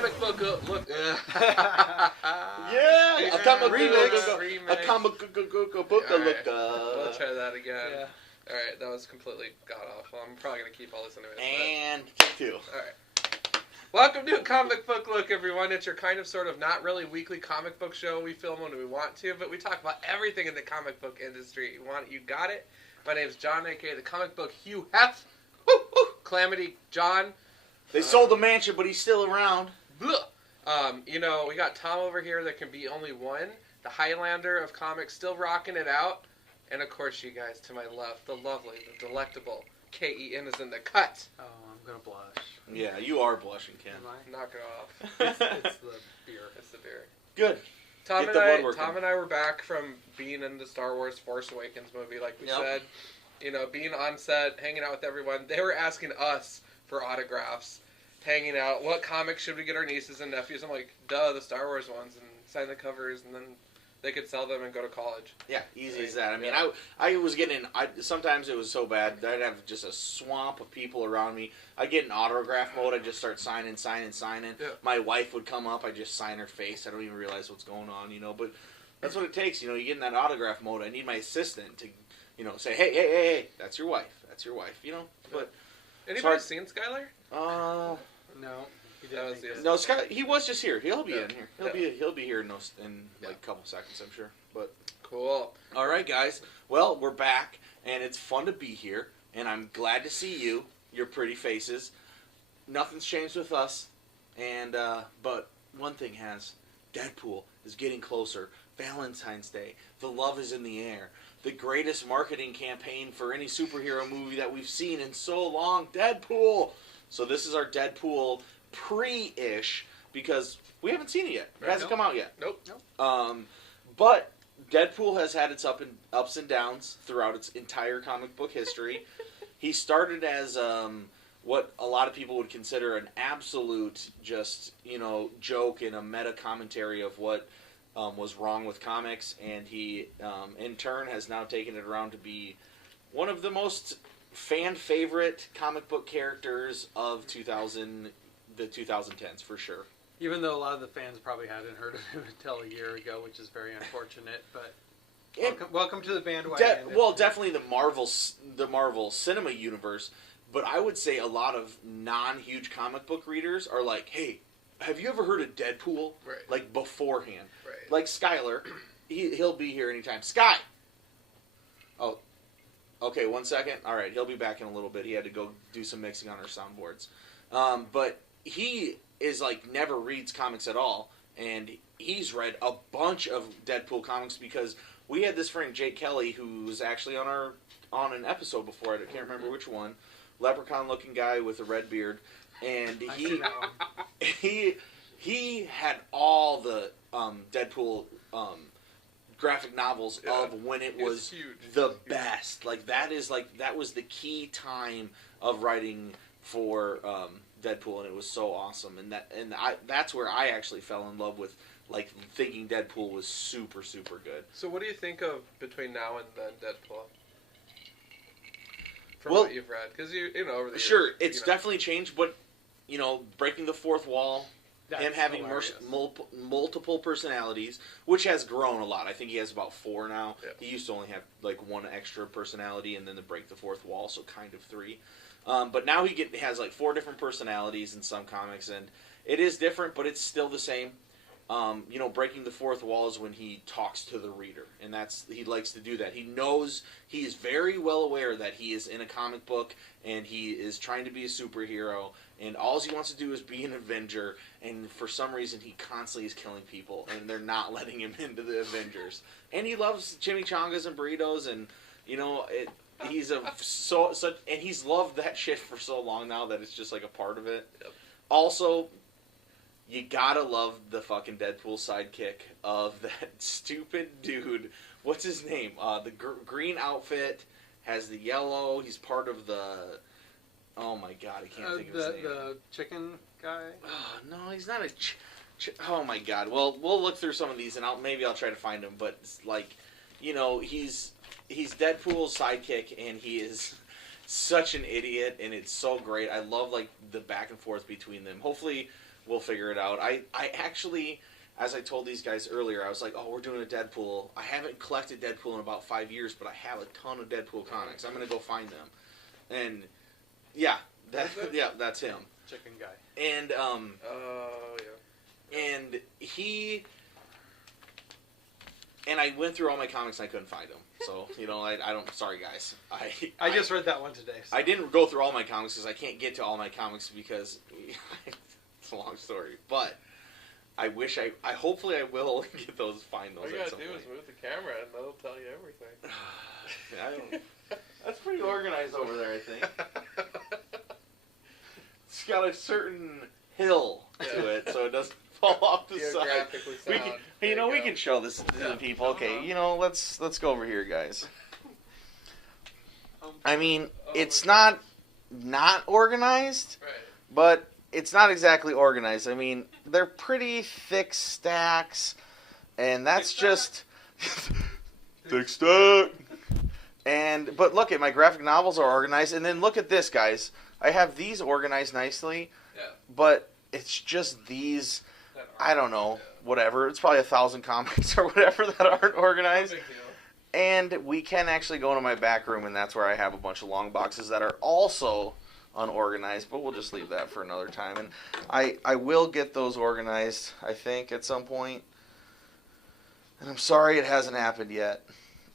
comic book look. Yeah, a comic remix. A comic book look. We'll try that again. Yeah. All right, that was completely god awful. I'm probably gonna keep all this anyways. And take two. All right. Welcome to Comic Book Look, everyone. It's your kind of, sort of, not really weekly comic book show. We film when we want to, but we talk about everything in the comic book industry. You want it, you got it. My name's John, aka the Comic Book Hugh Hef. Woo, woo. Calamity John. They sold the mansion, but he's still around. We got Tom over here that can be only one. The Highlander of comics, still rocking it out. And, of course, you guys to my left, the lovely, the delectable K.E.N. is in the cut. Oh, I'm going to blush. Yeah, you are blushing, Ken. Am I? Knock it off. It's the beer. It's the beer. Good. Tom Get the woodworking. and I were back from being in the Star Wars Force Awakens movie, like we said. You know, being on set, hanging out with everyone. They were asking us for autographs, hanging out. What comics should we get our nieces and nephews? I'm like, duh, the Star Wars ones, and sign the covers, and then they could sell them and go to college. Yeah, easy as that. I mean, I was getting, sometimes it was so bad that I'd have just a swamp of people around me. I'd get in autograph mode, I'd just start signing. Yeah. My wife would come up, I'd just sign her face. I don't even realize what's going on, but that's what it takes, you get in that autograph mode. I need my assistant to, say, hey, that's your wife, but... Anybody seen Skylar? No. No, Scott. He was just here. He'll be in here. He'll be here in like a couple seconds, I'm sure. But cool. All right, guys. Well, we're back, and it's fun to be here. And I'm glad to see you. Your pretty faces. Nothing's changed with us. And but one thing has. Deadpool is getting closer. Valentine's Day. The love is in the air. The greatest marketing campaign for any superhero movie that we've seen in so long. Deadpool. So this is our Deadpool pre-ish, because we haven't seen it yet. It hasn't come out yet. Nope. But Deadpool has had its ups and downs throughout its entire comic book history. He started as what a lot of people would consider an absolute just, joke and a meta commentary of what was wrong with comics, and he, in turn, has now taken it around to be one of the most fan-favorite comic book characters of the 2010s, for sure. Even though a lot of the fans probably hadn't heard of him until a year ago, which is very unfortunate, but welcome to the bandwagon. Definitely the Marvel cinema universe, but I would say a lot of non-huge comic book readers are like, hey, have you ever heard of Deadpool? Right. Like, beforehand. Right. Like Skylar, he'll be here anytime. Sky! Oh, okay, 1 second. All right, he'll be back in a little bit. He had to go do some mixing on our soundboards. But he is never reads comics at all, and he's read a bunch of Deadpool comics because we had this friend Jake Kelly who was actually on an episode before. I can't remember which one. Leprechaun-looking guy with a red beard, and he had all the Deadpool graphic novels of when it was the best. That was the key time of writing for Deadpool, and it was so awesome. And that's where I actually fell in love with thinking Deadpool was super, super good. So what do you think of between now and then Deadpool? From what you've read, because over the years, sure, it's definitely changed, but breaking the fourth wall. Him having multiple personalities, which has grown a lot. I think he has about 4 now. Yeah. He used to only have 1 extra personality, and then to break the fourth wall, so kind of 3. But now he has 4 different personalities in some comics, and it is different, but it's still the same. Breaking the fourth wall is when he talks to the reader, and he likes to do that. He is very well aware that he is in a comic book, and he is trying to be a superhero, and all he wants to do is be an Avenger, and for some reason he constantly is killing people, and they're not letting him into the Avengers. And he loves chimichangas and burritos, and and he's loved that shit for so long now that it's just a part of it. Yep. Also, you gotta love the fucking Deadpool sidekick of that stupid dude. What's his name? The green outfit has the yellow. He's part of the... Oh my god, I can't think of his name. The chicken guy? Oh, no, he's not a... Oh my god. Well, we'll look through some of these, and maybe I'll try to find him. But it's he's Deadpool's sidekick, and he is such an idiot, and it's so great. I love the back and forth between them. Hopefully we'll figure it out. I actually, as I told these guys earlier, I was like, oh, we're doing a Deadpool. I haven't collected Deadpool in about 5 years, but I have a ton of Deadpool comics. I'm going to go find them. And, yeah, that's him. Chicken guy. And, oh, yeah. And he... And I went through all my comics and I couldn't find them. So, I don't... Sorry, guys. I just read that one today. So. I didn't go through all my comics because I can't get to all my comics because... it's a long story. But I wish hopefully I will find those. All you gotta do is move the camera and they'll tell you everything. That's pretty organized over there, I think. It's got a certain hill to it, so it doesn't fall off the side. We can show this to the people. Okay, let's go over here, guys. I mean, it's not organized, right. But it's not exactly organized. I mean, they're pretty thick stacks, and that's just thick stack. But look at my graphic novels are organized, and then look at this, guys. I have these organized nicely, but it's just these. I don't know, whatever. It's probably 1,000 comics or whatever that aren't organized. And we can actually go into my back room, and that's where I have a bunch of long boxes that are also unorganized, but we'll just leave that for another time. And I will get those organized, I think, at some point. And I'm sorry it hasn't happened yet.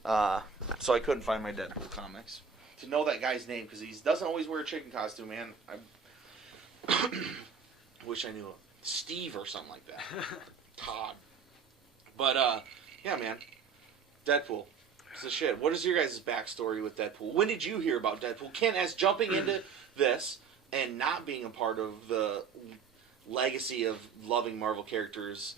So I couldn't find my Deadpool comics. To know that guy's name, because he doesn't always wear a chicken costume, man. I wish I knew Steve or something like that. Todd. But, yeah, man. Deadpool. It's the shit. What is your guys' backstory with Deadpool? When did you hear about Deadpool? Ken, as jumping into this and not being a part of the legacy of loving Marvel characters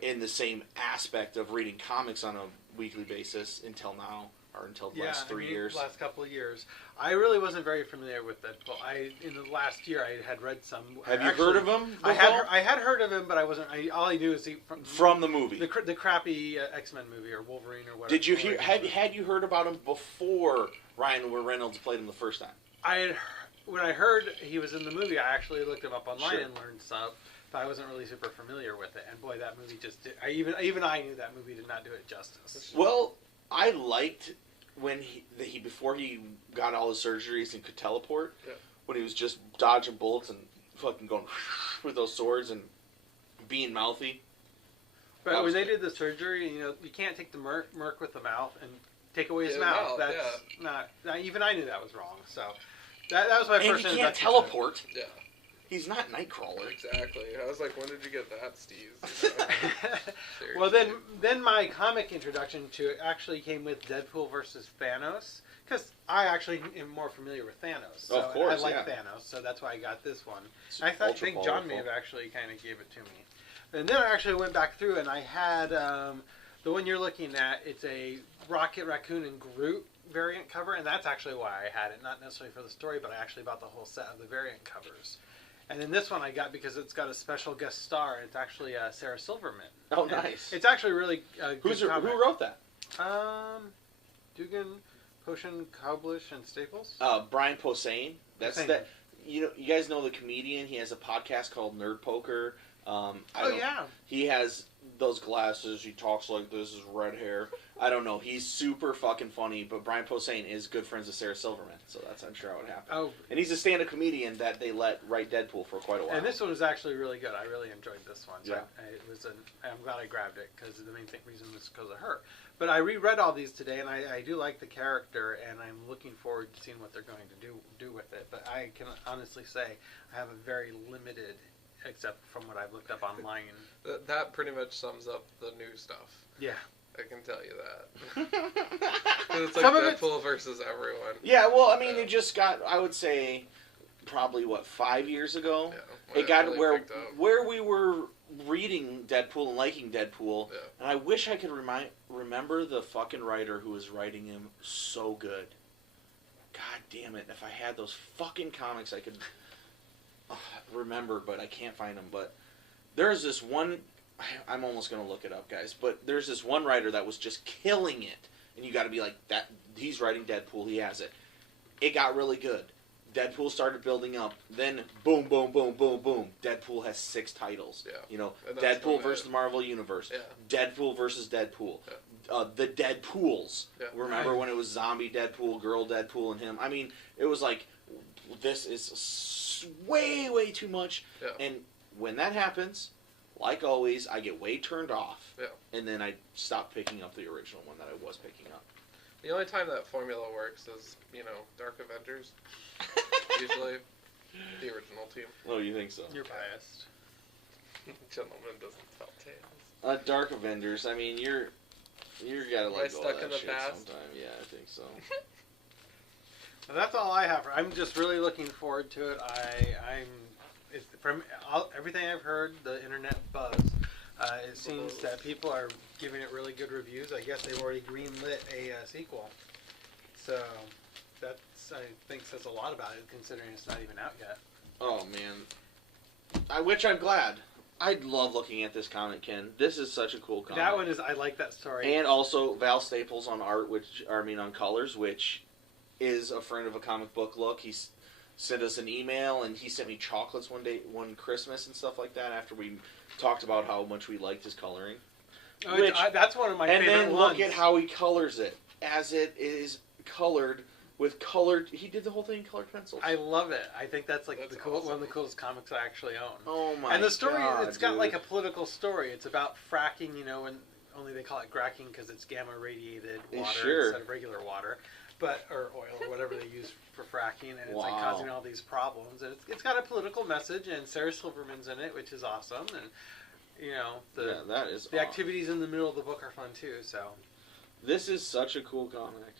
in the same aspect of reading comics on a weekly basis until now, or until the last 3 years. Last couple of years. I really wasn't very familiar with Deadpool. In the last year, I had read some. Have you heard of him? I had heard of him, but I wasn't. All I knew is from the movie, the crappy X-Men movie or Wolverine or whatever. Did you hear? Had you heard about him before Ryan Reynolds played him the first time? When I heard he was in the movie, I actually looked him up online and learned stuff. But I wasn't really super familiar with it, and boy, that movie just did. Even I knew that movie did not do it justice. Well, I liked when he before he got all his surgeries and could teleport, when he was just dodging bullets and fucking going with those swords and being mouthy. But when they did the surgery, you can't take the merc with the mouth and take away his mouth. That's not. Even I knew that was wrong. So that was my first. And he can't teleport. Yeah. He's not Nightcrawler. Exactly. I was like, when did you get that, Steve? Well, then my comic introduction to it actually came with Deadpool versus Thanos, because I actually am more familiar with Thanos. So of course, I like Thanos, so that's why I got this one. I think John may have actually kind of gave it to me. And then I actually went back through and I had the one you're looking at. It's a Rocket Raccoon and Groot variant cover, and that's actually why I had it. Not necessarily for the story, but I actually bought the whole set of the variant covers. And then this one I got because it's got a special guest star. It's actually Sarah Silverman. Oh, nice. It's actually really good comic. Who wrote that? Dugan, Potion, Koblish, and Staples. Brian Posehn. That's that. You guys know the comedian. He has a podcast called Nerd Poker. He has those glasses. He talks like this. His red hair. I don't know. He's super fucking funny. But Brian Posehn is good friends with Sarah Silverman, so that's I'm sure how it happened. Oh, and he's a stand-up comedian that they let write Deadpool for quite a while. And this one was actually really good. I really enjoyed this one. So Yeah. I'm glad I grabbed it because the main reason was because of her. But I reread all these today, and I do like the character, and I'm looking forward to seeing what they're going to do with it. But I can honestly say I have a very limited, except from what I've looked up online. That pretty much sums up the new stuff. Yeah. I can tell you that. It's like Deadpool versus everyone. Yeah, well, I mean, it just got, I would say, probably, 5 years ago? Yeah, it got really where we were reading Deadpool and liking Deadpool, and I wish I could remember the fucking writer who was writing him so good. God damn it, if I had those fucking comics I could remember, but I can't find them. But there's this one... I'm almost going to look it up, guys. But there's this one writer that was just killing it. And you got to be like, that. He's writing Deadpool. He has it. It got really good. Deadpool started building up. Then boom, boom, boom, boom, boom. Deadpool has 6 titles. Yeah. You know, Deadpool versus the Marvel Universe. Yeah. Deadpool versus Deadpool. Yeah. The Deadpools. Yeah. Remember when it was zombie Deadpool, girl Deadpool, and him? I mean, it was like, this is way, way too much. Yeah. And when that happens, like always, I get way turned off. Yeah. And then I stop picking up the original one that I was picking up. The only time that formula works is, Dark Avengers. Usually, the original team. Oh, you think so? You're biased. Gentleman doesn't tell tales. Dark Avengers. I mean, you're gotta let go stuck of in that the shit past? sometime. Yeah, I think so. And that's all I have. I'm just really looking forward to it. From everything I've heard, the internet buzz. It seems that people are giving it really good reviews. I guess they've already greenlit a sequel. So I think says a lot about it, considering it's not even out yet. Oh man, which I'm glad. I love looking at this comic, Ken. This is such a cool comic. That one is. I like that story. And also Val Staples on art, on colors, which is a friend of a comic book look. He sent us an email, and he sent me chocolates one Christmas and stuff like that after we talked about how much we liked his coloring. That's one of my favorite ones. And then look at how he colors it, as it is colored with colored. He did the whole thing in colored pencils. I love it. I think that's awesome. One of the coolest comics I actually own. Oh my! And the story, God, it's got like a political story. It's about fracking, and only they call it gracking because it's gamma radiated water instead of regular water, or oil or whatever they use for fracking, and it's like causing all these problems. And it's got a political message, and Sarah Silverman's in it, which is awesome. And that is the activities in the middle of the book are fun too. So this is such a cool comic.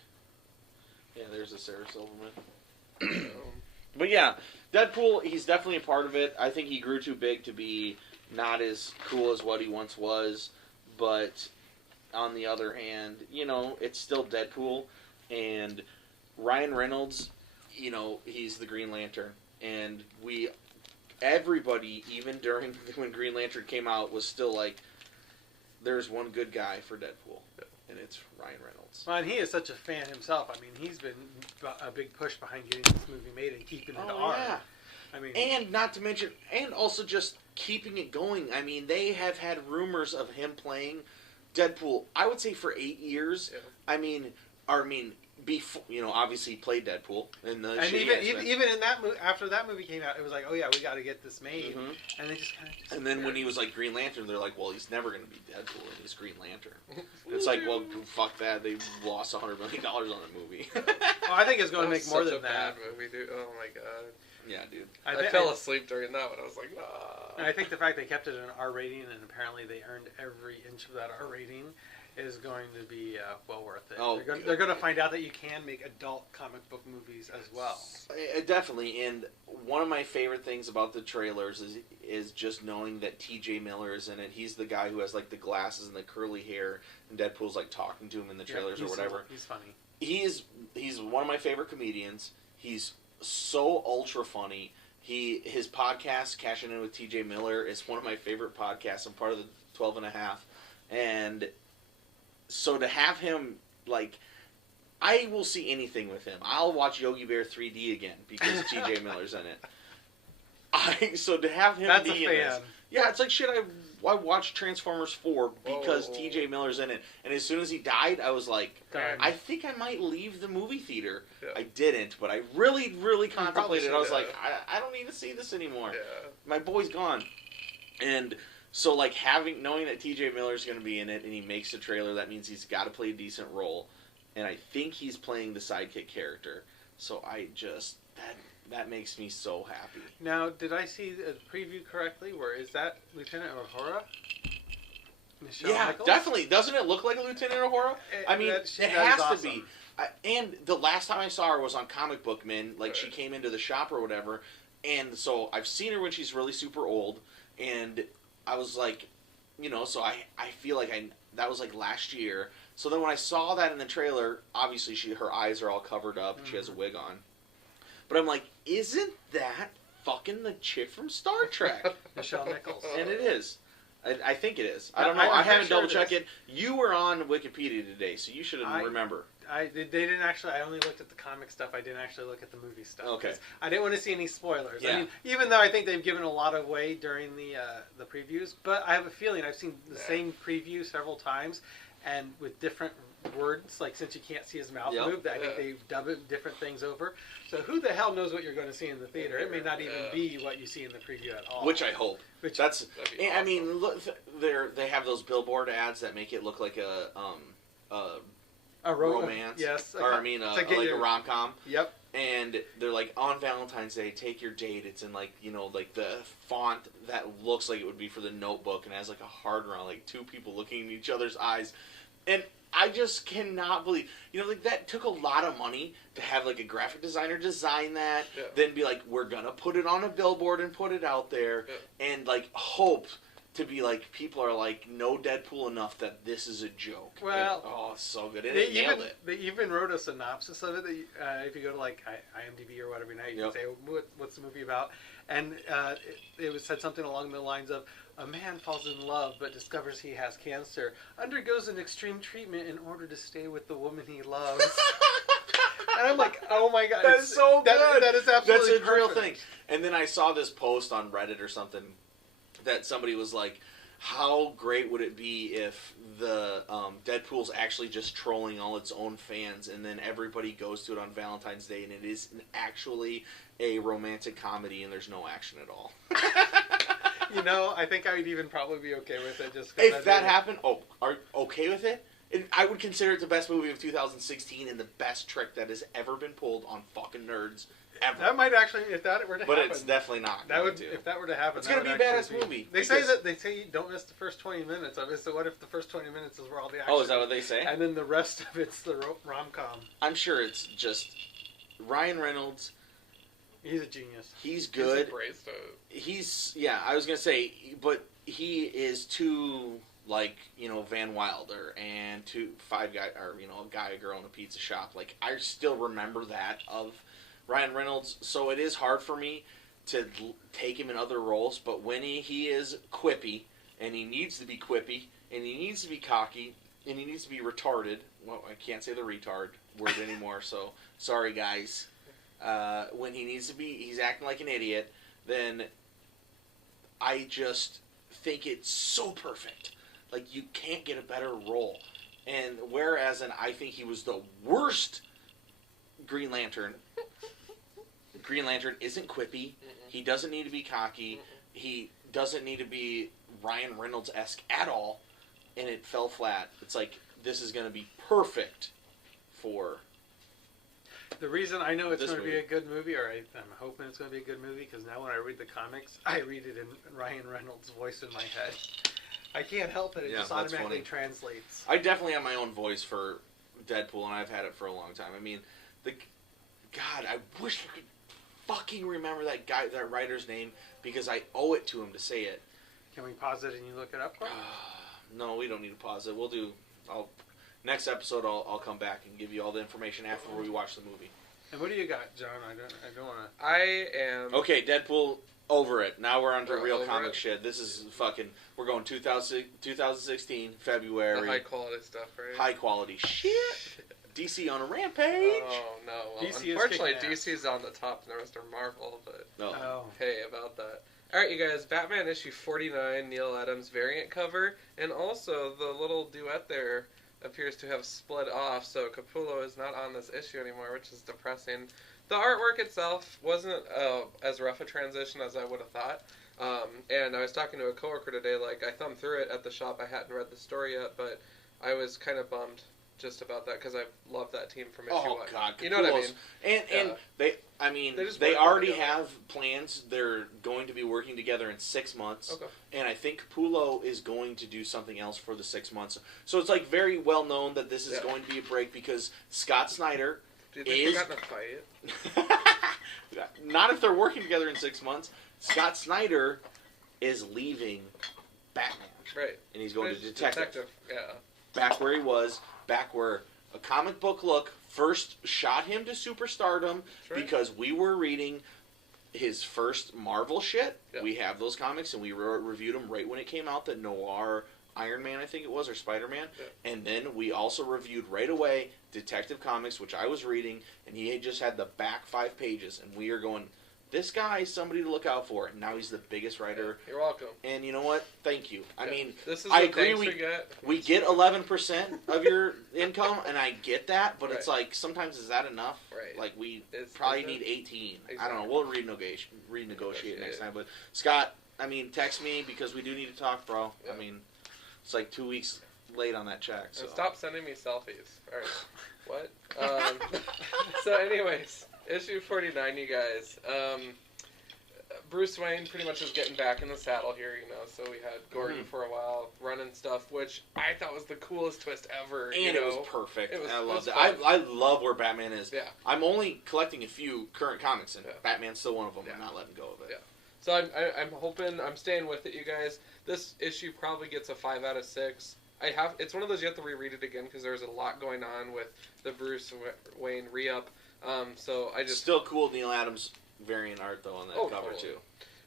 Yeah, there's a Sarah Silverman. But yeah, Deadpool, he's definitely a part of it. I think he grew too big to be not as cool as what he once was. But on the other hand, it's still Deadpool. And Ryan Reynolds, he's the Green Lantern. And everybody, even during when Green Lantern came out, was still like, there's one good guy for Deadpool. And it's Ryan Reynolds. Well, and he is such a fan himself. I mean, he's been a big push behind getting this movie made and keeping it on. Yeah. I mean, and not to mention, and also just keeping it going. I mean, they have had rumors of him playing Deadpool, I would say, for 8 years. Yeah. I mean, before, obviously he played Deadpool in the. And even in that after that movie came out, it was like, oh yeah, we got to get this made, and they just kind of. And then when he was like Green Lantern, they're like, well, he's never going to be Deadpool, and he's Green Lantern. It's like, well, fuck that. They lost $100 million on the movie. I think it's going to make more than that. Bad movie, dude. Oh my god. Yeah, dude. I fell asleep during that one. I was like, ah. And I think the fact they kept it an R rating, and apparently they earned every inch of that R rating, is going to be well worth it. Oh, they're going to find out that you can make adult comic book movies as well. Definitely, and one of my favorite things about the trailers is just knowing that T.J. Miller is in it. He's the guy who has like the glasses and the curly hair, and Deadpool's like talking to him in the trailers or whatever. He's funny. He's one of my favorite comedians. He's so ultra funny. His podcast, Cashing In with T.J. Miller, is one of my favorite podcasts. I'm part of the 12 and a half, and so to have him, like, I will see anything with him. I'll watch Yogi Bear 3D again because T.J. Miller's in it. So to have him be in this, yeah, it's like shit. I watched Transformers 4 because T.J. Miller's in it, and as soon as he died, I was like, I think I might leave the movie theater. Yeah. I didn't, but I really, really contemplated. I was like, I don't need to see this anymore. Yeah. My boy's gone, and. So, like, knowing that T.J. Miller's going to be in it and he makes a trailer, that means he's got to play a decent role. And I think he's playing the sidekick character. So that makes me so happy. Now, did I see the preview correctly? Is that Lieutenant Uhura? Nichols? Definitely. Doesn't it look like a Lieutenant Uhura? I mean, it has to be. And the last time I saw her was on Comic Book Men. Like, she came into the shop or whatever. And so I've seen her when she's really super old. And I was like, so I feel like that was like last year. So then when I saw that in the trailer, obviously her eyes are all covered up. Mm-hmm. She has a wig on. But I'm like, isn't that fucking the chick from Star Trek? Nichelle Nichols. And it is. I think it is. I don't know. I haven't double checked it. You were on Wikipedia today, so you should remember. They didn't actually. I only looked at the comic stuff. I didn't actually look at the movie stuff. Okay. I didn't want to see any spoilers. Yeah. I mean, even though I think they've given a lot away during the previews, but I have a feeling I've seen the same preview several times, and with different words. Like since you can't see his mouth move, I think they've dubbed different things over. So who the hell knows what you're going to see in the theater? It may not even be what you see in the preview at all. Which I hope. That's. Awesome. I mean, look, they have those billboard ads that make it look like a romance. Yes. Or like a rom-com. Yep. And they're like, on Valentine's Day, take your date. It's in like, like the font that looks like it would be for the Notebook and has like a heart around, like two people looking in each other's eyes. And I just cannot believe, like that took a lot of money to have like a graphic designer design that, then be like, we're going to put it on a billboard and put it out there, and like hope to be like, people are like, know Deadpool enough that this is a joke. Well, it's so good. It nailed it. They even wrote a synopsis of it. If you go to like IMDb or whatever, now you can say, what's the movie about? And it said something along the lines of, a man falls in love but discovers he has cancer, undergoes an extreme treatment in order to stay with the woman he loves. And I'm like, oh my god. That's so good. That is absolutely That's a real thing. And then I saw this post on Reddit or something that somebody was like, how great would it be if the Deadpool's actually just trolling all its own fans, and then everybody goes to it on Valentine's Day, and it is actually a romantic comedy, and there's no action at all. I think I would even probably be okay with it. Just if that happened, are okay with it? I would consider it the best movie of 2016 and the best trick that has ever been pulled on fucking nerds ever. That might actually, if that were to happen. But it's definitely not. If that were to happen, it's going to be a badass movie. They say you don't miss the first 20 minutes of it. So what if the first 20 minutes is where all the action? Oh, is that what they say? And then the rest of it's the rom-com. I'm sure it's just Ryan Reynolds. He's a genius. He's good. He's I was going to say, but he is too, like, Van Wilder and Five Guy, or, a guy, a girl in a pizza shop. Like, I still remember that of Ryan Reynolds, so it is hard for me to take him in other roles, but when he is quippy, and he needs to be quippy, and he needs to be cocky, and he needs to be retarded. Well, I can't say the retard word anymore, so sorry, guys. When he needs to be, he's acting like an idiot, then I just think it's so perfect. Like, you can't get a better role. And whereas, I think he was the worst Green Lantern. Green Lantern isn't quippy. He doesn't need to be cocky. He doesn't need to be Ryan Reynolds-esque at all. And it fell flat. It's like, this is going to be perfect for... The reason I know it's going to be a good movie, or I'm hoping it's going to be a good movie, because now when I read the comics, I read it in Ryan Reynolds' voice in my head. I can't help it. It just automatically translates. I definitely have my own voice for Deadpool, and I've had it for a long time. I mean, God, I wish I could fucking remember that writer's name, because I owe it to him to say it. Can we pause it and you look it up? No, we don't need to pause it. Next episode, I'll come back and give you all the information after we watch the movie. And what do you got, John? I don't want to... I am... Okay, Deadpool, over it. Now we're on to real comic shit. This is fucking... We're going 2016, February. The high quality stuff, right? High quality shit. DC on a rampage. Oh, no. Well, DC unfortunately, DC's on the top and the rest are Marvel, but... Hey, about that. Alright, you guys, Batman issue 49, Neil Adams variant cover, and also the little duet there appears to have split off, so Capullo is not on this issue anymore, which is depressing. The artwork itself wasn't as rough a transition as I would have thought. And I was talking to a coworker today, like, I thumbed through it at the shop. I hadn't read the story yet, but I was kind of bummed just about that, because I love that team from issue 1. Oh, God. You know what I mean? And they already have plans. They're going to be working together in 6 months. Okay. And I think Capullo is going to do something else for the 6 months. So it's like very well known that this is going to be a break, because Scott Snyder do you think they're going to fight? Not if they're working together in 6 months. Scott Snyder is leaving Batman. Right. And he's going to Detective. Yeah. Back where he was. Back where a comic book look first shot him to superstardom, because we were reading his first Marvel shit. Yep. We have those comics, and we reviewed them right when it came out, that Noir Iron Man, I think it was, or Spider-Man. Yeah. And then we also reviewed right away Detective Comics, which I was reading, and he had just had the back 5 pages, and we are going, this guy is somebody to look out for, and now he's the biggest writer. You're welcome. And you know what? Thank you. I mean, this is I agree. We get 11% of your income, and I get that, but it's like, sometimes is that enough? Right. Like, we probably need 18. Exactly. I don't know. We'll renegotiate next time. But, Scott, I mean, text me, because we do need to talk, bro. Yeah. I mean, it's like 2 weeks late on that check. So. And stop sending me selfies. All right. What? So, anyways... Issue 49, you guys. Bruce Wayne pretty much is getting back in the saddle here, you know. So we had Gordon for a while running stuff, which I thought was the coolest twist ever. And it was perfect. I loved it. I love where Batman is. Yeah. I'm only collecting a few current comics, and Batman's still one of them. I'm not letting go of it. Yeah. So I'm hoping, I'm staying with it, you guys. This issue probably gets a 5 out of 6. It's one of those you have to reread it again because there's a lot going on with the Bruce Wayne re-up. So I just still cool Neil Adams variant art though on that cover too.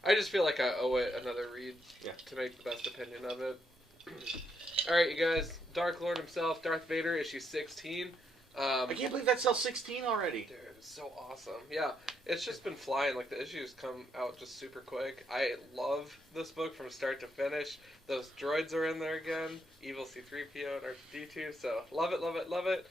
I just feel like I owe it another read to make the best opinion of it. All right, you guys. Dark Lord himself, Darth Vader, issue 16. I can't believe that sells 16 already. Dude, it's so awesome. Yeah, it's just been flying. Like the issues come out just super quick. I love this book from start to finish. Those droids are in there again. Evil C-3PO and R2-D2. So love it, love it, love it.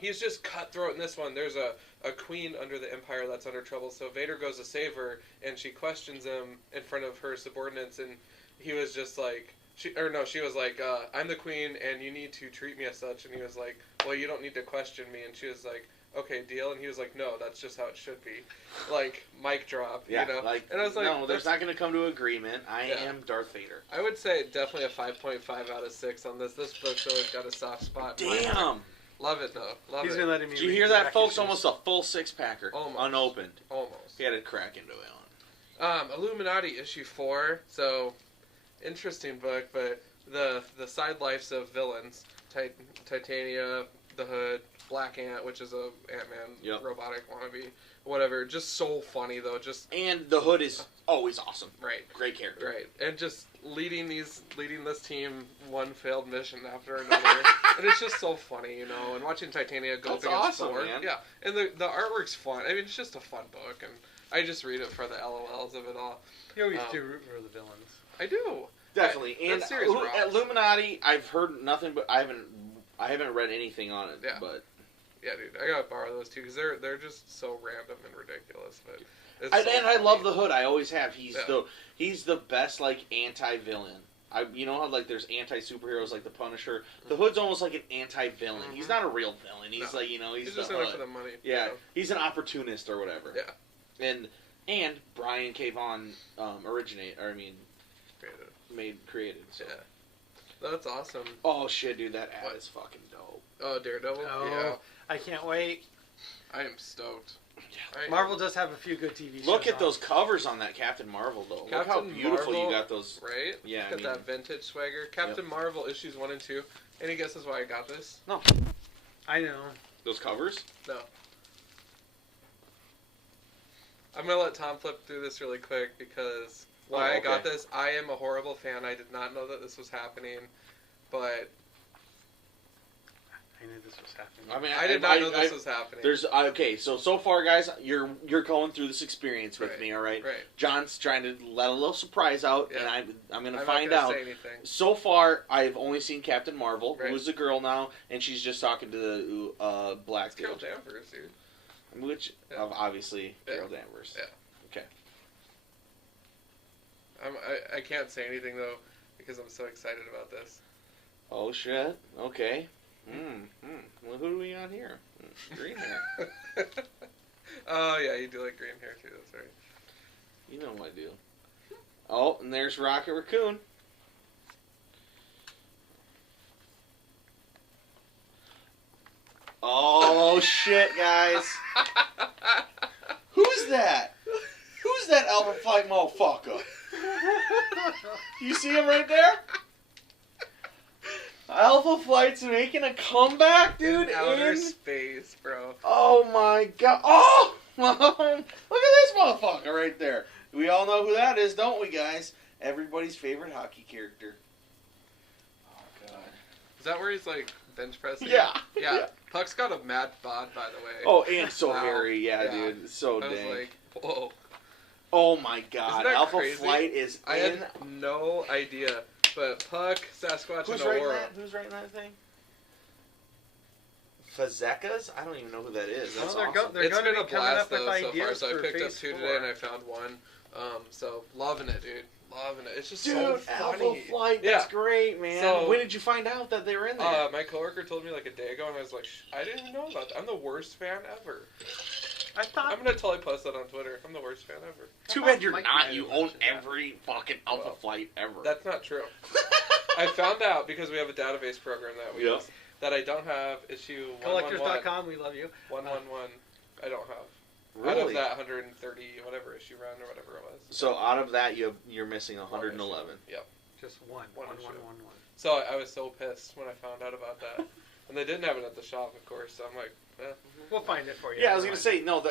He's just cutthroat in this one. There's a queen under the Empire that's under trouble, so Vader goes to save her, and she questions him in front of her subordinates, and he was just like, she was like, I'm the queen, and you need to treat me as such, and he was like, well, you don't need to question me, and she was like, okay, deal, and he was like, no, that's just how it should be. Like, mic drop, you know? Like, and I was like, no, there's not going to come to agreement. I am Darth Vader. I would say definitely a 5.5 out of 6 on this. This book's always got a soft spot. Damn! Love it, though. He's been letting me Did you hear that, folks? Almost a full 6-packer. Almost. Unopened. Almost. He had a crack into it. Illuminati, issue 4. So, interesting book, but the side lives of villains. Titania, the Hood, Black Ant, which is a Ant-Man robotic wannabe. Whatever. Just so funny, though. And the Hood is always awesome. Right. Great character. Right. And just leading this team one failed mission after another. And it's just so funny, you know. And watching Titania go up against Thor. Man. Yeah. And the artwork's fun. I mean, it's just a fun book. And I just read it for the LOLs of it all. You always do root for the villains. I do. Definitely. And Illuminati, I've heard nothing, but I haven't read anything on it. Yeah. But yeah, dude, I gotta borrow those too because they're just so random and ridiculous. But I love the Hood. I always have. He's the best like anti-villain. You know how like there's anti-superheroes like the Punisher. The Hood's almost like an anti-villain. Mm-hmm. He's not a real villain. He's like he's just in it for the money. Yeah, you know? He's an opportunist or whatever. Yeah, and Brian K. Vaughan created. So. Yeah. That's awesome. Oh shit, dude, that ad is fucking dope. Oh, Daredevil? Oh, yeah. I can't wait. I am stoked. Marvel does have a few good TV shows. Look at those covers on that Captain Marvel, though. Look how beautiful Marvel, you got those. Right? Yeah, got that vintage swagger. Captain Marvel issues 1 and 2. Any guesses why I got this? No. I know. Those covers? No. I'm going to let Tom flip through this really quick because I got this. I am a horrible fan. I did not know that this was happening, but I knew this was happening. I mean, I did not know this was happening. So far, guys, you're going through this experience with me, all right? Right. John's trying to let a little surprise out, and I'm going to find out. Say anything. So far, I've only seen Captain Marvel, who's a girl now, and she's just talking to the black dude. Carol Danvers, dude. Which, obviously, Carol Danvers. Yeah. Okay. I can't say anything, though, because I'm so excited about this. Oh, shit. Okay. Well, who do we got here? Green hair. Oh, yeah, you do like green hair, too. That's right. You know I do. Oh, and there's Rocket Raccoon. Oh, shit, guys. Who's that? Who's that Alpha Flight motherfucker? You see him right there? Alpha Flight's making a comeback, dude. Outer space, bro. Oh my god. Oh! Look at this motherfucker right there. We all know who that is, don't we, guys? Everybody's favorite hockey character. God. Is that where he's like bench pressing? Yeah. Yeah. Puck's got a mad bod, by the way. Oh, and so hairy. Yeah, dude. So I was dang. like, whoa. Oh my God. Alpha crazy? Flight is I had no idea. But Puck, Sasquatch, and Aurora. Who's writing that thing? Fazekas? I don't even know who that is. That's they're awesome. They're it's going to been be a blast though so far. So I picked up 2 4. today and I found 1. So loving it, dude. Loving it. It's just Dude, so funny. Alpha Flight, that's great, man. So, when did you find out that they were in there? My coworker told me like a day ago, and I was like, I didn't even know about that. I'm the worst fan ever. I'm gonna totally post that on Twitter. I'm the worst fan ever. Too bad you're not. You own every fucking Alpha Flight ever. That's not true. I found out because we have a database program that we use that I don't have issue 111. Collectors.com, we love you. 111. I don't have. Really? Out of that 130 whatever issue run or whatever it was. So out of that, you're missing 111. Yep. Just one. So I was so pissed when I found out about that, and they didn't have it at the shop, of course. So I'm like, we'll find it for you. Yeah, I was gonna say no.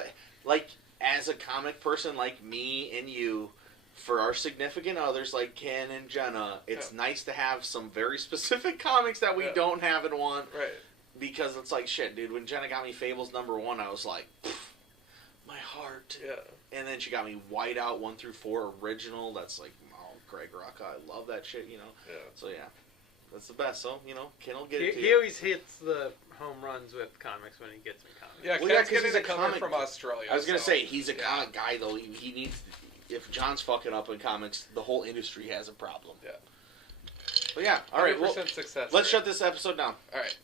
Like as a comic person like me and you, for our significant others like Ken and Jenna, it's nice to have some very specific comics that we don't have and want. Right. Because it's like shit, dude. When Jenna got me Fables #1, I was like, my heart. Yeah. And then she got me Whiteout 1 through 4 original. That's like, Greg Rucka. I love that shit, you know. Yeah. So yeah, that's the best. So Ken will get it. He always hits the home runs with comics when he gets me comics. Yeah, Ken's getting a comic from Australia. I was gonna say he's a comic guy though. He needs. If John's fucking up in comics, the whole industry has a problem. Yeah. But yeah, all right. Well, success. Let's shut this episode down. All right.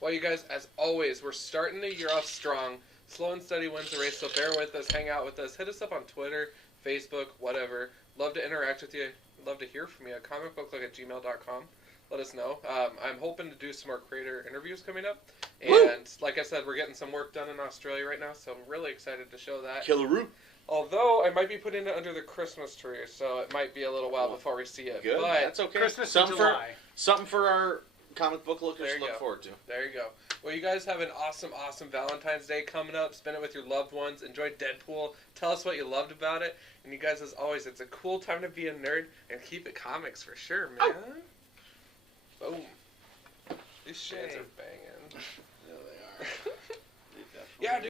Well, you guys, as always, we're starting the year off strong. Slow and steady wins the race, so bear with us, hang out with us, hit us up on Twitter, Facebook, whatever. Love to interact with you. Love to hear from you at comicbookclub@gmail.com. Let us know. I'm hoping to do some more creator interviews coming up. And like I said, we're getting some work done in Australia right now, so I'm really excited to show that. Killaroo. Although I might be putting it under the Christmas tree, so it might be a little while before we see it. Good. But that's okay. Christmas in July. Something for our comic book lookers to look forward to. There you go. Well, you guys have an awesome, awesome Valentine's Day coming up. Spend it with your loved ones. Enjoy Deadpool. Tell us what you loved about it. And you guys, as always, it's a cool time to be a nerd and keep it comics for sure, man. Oh. Boom. These shades are banging. Yeah, they are. Yeah, dude.